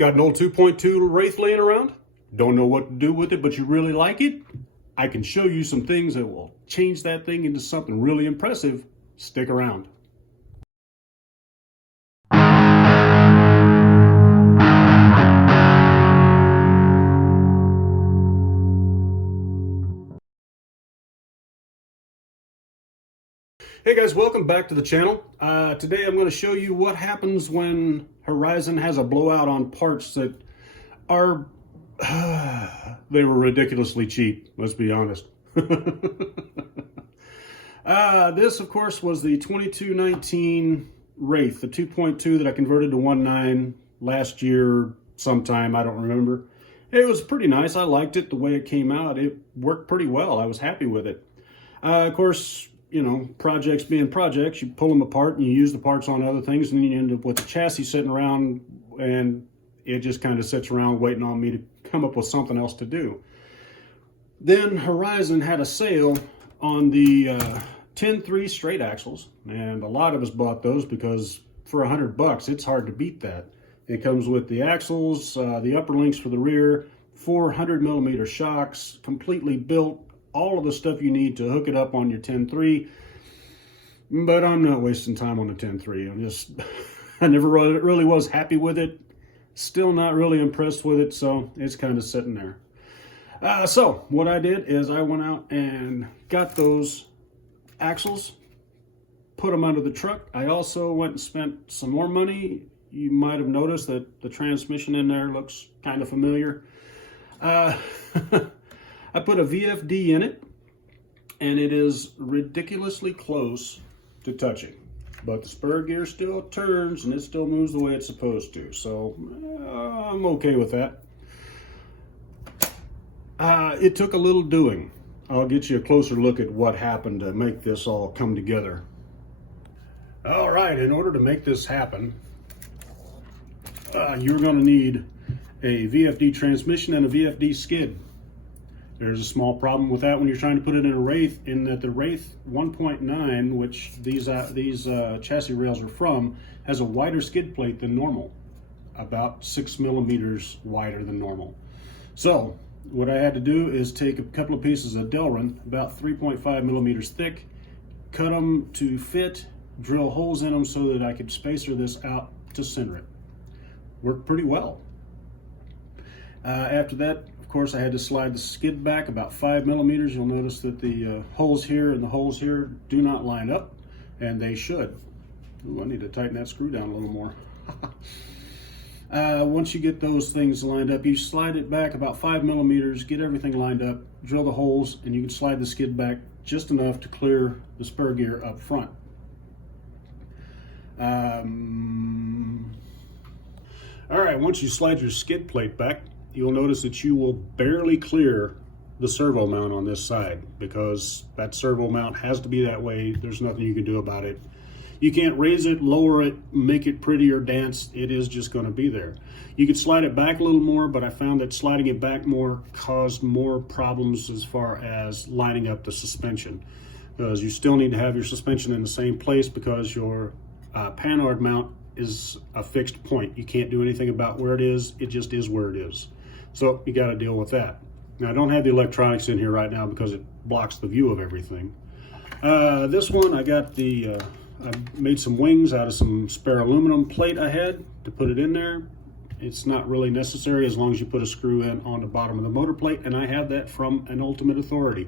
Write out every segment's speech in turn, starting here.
Got an old 2.2 Wraith laying around? Don't know what to do with it, but you really like it? I can show you some things that will change that thing into something really impressive. Stick around. Hey guys, welcome back to the channel. Today I'm going to show you what happens when Horizon has a blowout on parts that are, they were ridiculously cheap, let's be honest. This of course was the 2219 Wraith, the 2.2 that I converted to 1.9 last year sometime, I don't remember. It was pretty nice, I liked it the way it came out. It worked pretty well, I was happy with it. Of course, you know, projects being projects, you pull them apart and you use the parts on other things, and then you end up with the chassis sitting around and it just kind of sits around waiting on me to come up with something else to do. Then Horizon had a sale on the 10.3 straight axles, and a lot of us bought those because for $100 it's hard to beat that. It comes with the axles, the upper links for the rear, 400mm shocks, completely built, all of the stuff you need to hook it up on your 10.3, but I'm not wasting time on the 10.3. I never really was happy with it. Still not really impressed with it, so it's kind of sitting there. So what I did is I went out and got those axles, put them under the truck. I also went and spent some more money. You might have noticed that the transmission in there looks kind of familiar. I put a VFD in it, and it is ridiculously close to touching. But the spur gear still turns, and it still moves the way it's supposed to. So I'm okay with that. It took a little doing. I'll get you a closer look at what happened to make this all come together. All right, in order to make this happen, you're going to need a VFD transmission and a VFD skid. There's a small problem with that when you're trying to put it in a Wraith, in that the Wraith 1.9, which these chassis rails are from, has a wider skid plate than normal, about 6mm wider than normal. So what I had to do is take a couple of pieces of Delrin, about 3.5mm thick, cut them to fit, drill holes in them so that I could spacer this out to center it. Worked pretty well. After that, of course, I had to slide the skid back about 5mm. You'll notice that the holes here and the holes here do not line up, and they should. Ooh, I need to tighten that screw down a little more. Once you get those things lined up, you slide it back about 5mm, get everything lined up, drill the holes, and you can slide the skid back just enough to clear the spur gear up front. All right, once you slide your skid plate back, you'll notice that you will barely clear the servo mount on this side, because that servo mount has to be that way. There's nothing you can do about it. You can't raise it, lower it, make it pretty or dance. It is just going to be there. You could slide it back a little more, but I found that sliding it back more caused more problems as far as lining up the suspension, because you still need to have your suspension in the same place, because your panhard mount is a fixed point. You can't do anything about where it is. It just is where it is. So you got to deal with that. Now I don't have the electronics in here right now because it blocks the view of everything. This one I got I made some wings out of some spare aluminum plate I had to put it in there. It's not really necessary as long as you put a screw in on the bottom of the motor plate, and I have that from an Ultimate Authority.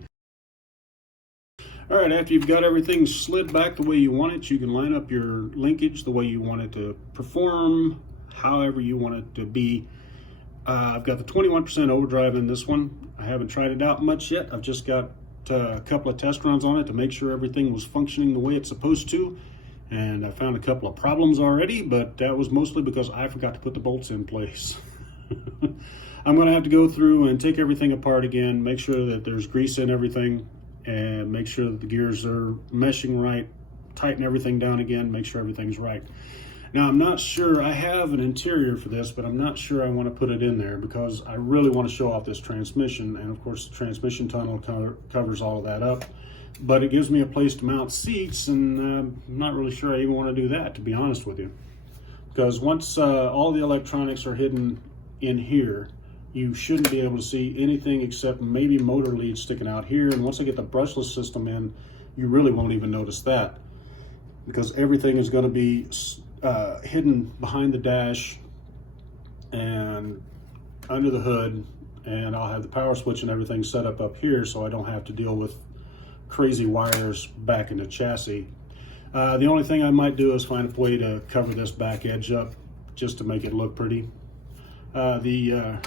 All right, after you've got everything slid back the way you want it, you can line up your linkage the way you want it to perform, however you want it to be. I've got the 21% overdrive in this one. I haven't tried it out much yet. I've just got a couple of test runs on it to make sure everything was functioning the way it's supposed to. And I found a couple of problems already, but that was mostly because I forgot to put the bolts in place. I'm going to have to go through and take everything apart again, make sure that there's grease in everything, and make sure that the gears are meshing right, tighten everything down again, make sure everything's right. Now I'm not sure, I have an interior for this, but I'm not sure I want to put it in there because I really want to show off this transmission, and of course the transmission tunnel covers all of that up. But it gives me a place to mount seats, and I'm not really sure I even want to do that, to be honest with you. because once all the electronics are hidden in here, you shouldn't be able to see anything except maybe motor leads sticking out here. And once I get the brushless system in, you really won't even notice that, because everything is going to be hidden behind the dash and under the hood, and I'll have the power switch and everything set up here, so I don't have to deal with crazy wires back in the chassis. The only thing I might do is find a way to cover this back edge up just to make it look pretty. The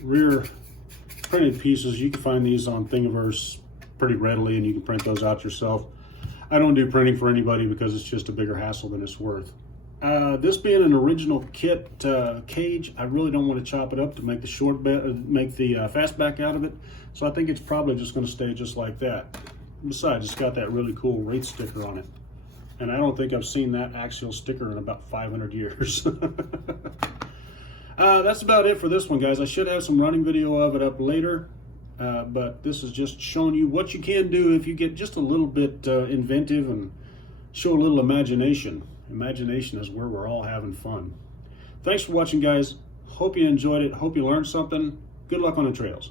rear printed pieces, you can find these on Thingiverse pretty readily, and you can print those out yourself. I don't do printing for anybody because it's just a bigger hassle than it's worth. This being an original kit cage, I really don't want to chop it up to make the fastback out of it, so I think it's probably just going to stay just like that. Besides, it's got that really cool Wraith sticker on it, and I don't think I've seen that axial sticker in about 500 years. That's about it for this one, guys. I should have some running video of it up later, but this is just showing you what you can do if you get just a little bit inventive and show a little imagination. Imagination is where we're all having fun. Thanks for watching, guys. Hope you enjoyed it. Hope you learned something. Good luck on the trails.